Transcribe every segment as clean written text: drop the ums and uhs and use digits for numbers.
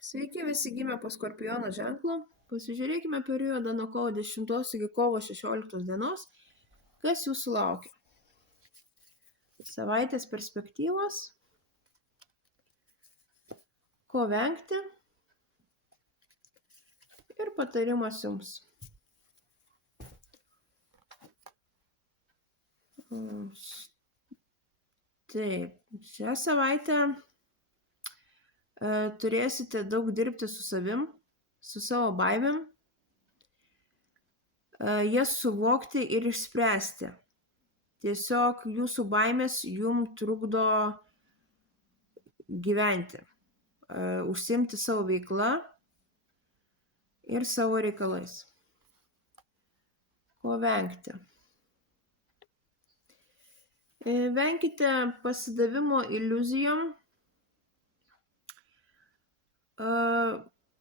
Sveiki visi gimę po Skorpiono ženklu. Pasižiūrėkime periodą nuo kovo 10 iki kovo 16 dienos, kas jūsų laukia. Savaitės perspektyvos, ko vengti ir patarimas jums. Taip, šią savaitę turėsite daug dirbti su savim, su savo baimėm, jas suvokti ir išspręsti. Tiesiog jūsų baimės jum trukdo gyventi, užsiimti savo veiklą ir savo reikalais. Ko vengti? Venkite pasidavimo iliuzijom.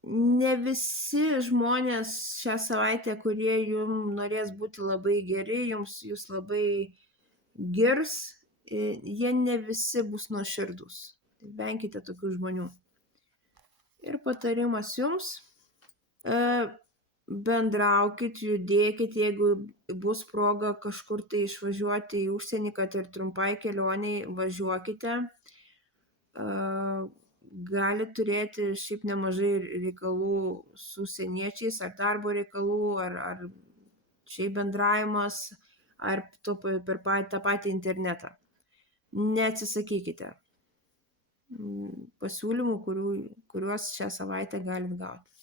Ne visi žmonės šią savaitę, kurie jums norės būti labai geri, jūs labai girs, jie ne visi bus nuoširdūs. Venkite tokių žmonių. Ir patarimas jums, bendraukit, judėkit, jeigu bus proga kažkur tai išvažiuoti į užsienį, kad ir trumpai kelioniai, važiuokite. Gali turėti šiaip nemažai reikalų su užsieniečiais, ar darbo reikalų, ar šiaip bendravimas, ar per tą patį internetą. Neatsisakykite pasiūlymų, kuriuos šią savaitę galit gauti.